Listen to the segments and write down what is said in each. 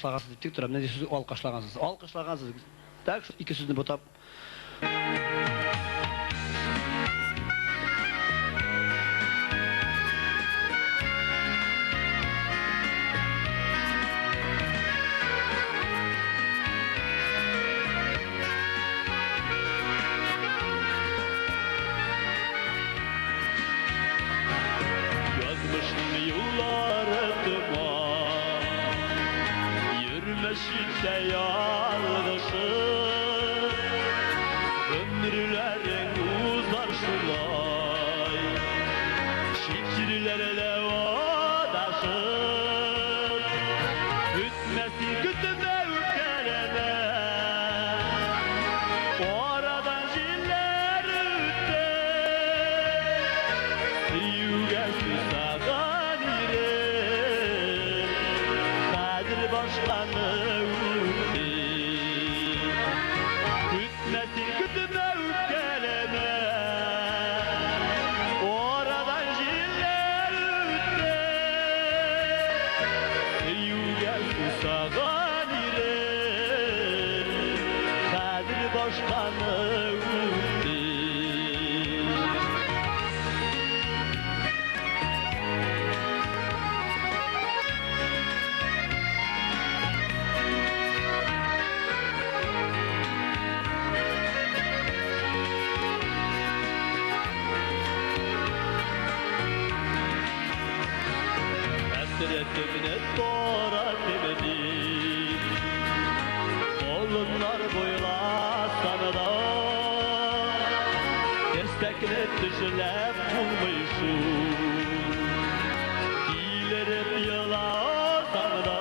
Alkışlagansız dip duram. Ne diyorsunuz? Alkışlagansız. Alkışlagansız. Tak şu iki sözünü botap. Yazmışım yıllarıma yürümeşikte yalnızım ömürlerin uzar şulay şikirlerle odaşım ütmesin kütüme ülkeleme oradan jiller ütte Yügelsin sağdan ileri Kadir başkanı utti Hütmetin kütüme ülkeleme oradan jiller ütte Yügelsin sağdan ileri Kadir başkanı utti Hasretimle sonra temedim Kolunlar boylasan da Destekle düşülep bulmuşum Dilerip yılasan da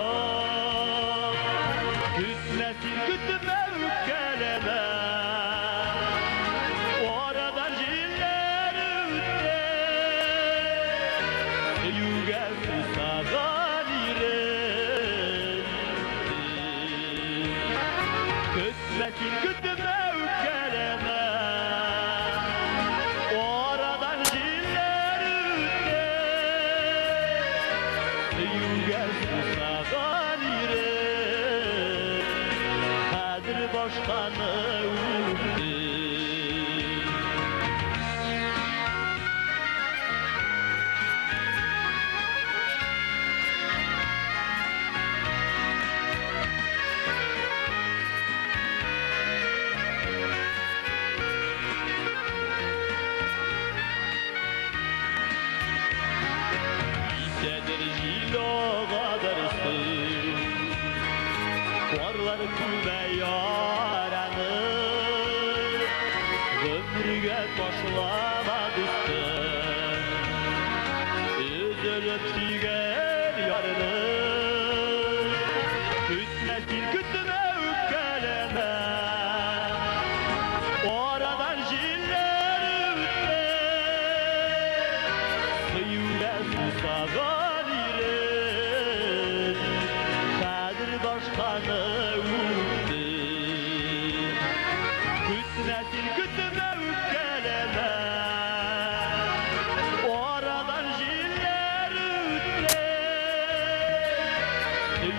Kütmesin kütüme ülkeleme Oradan jiller ütte Yügelsin sağdan ileri Kütmesin kütüme ülkeleme oradan jiller ütte Yügelsin sağdan ileri Kadir başkanı utti Sedir jiloga darısı Varlar küme yaranı Ömrüge başlama düştü Üzülüp siger yarını Kütmesin kütüme ülkeleme Oradan jiller ütte Yügelsin sağdan ileri Kadir başkanı utti Kütmesin kütüme ülkeleme oradan jiller ütte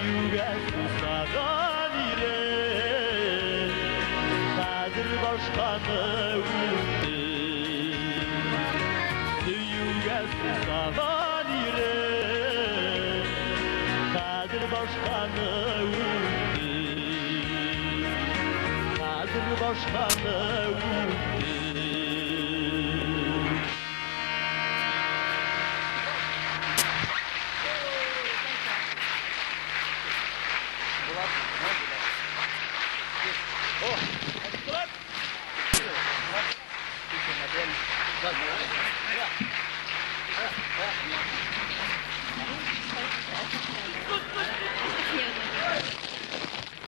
Yügelsin sağdan ileri Kadir başkanı utti Yügelsin sağdan ileri Kadir başkanı utti Kadir başkanı utti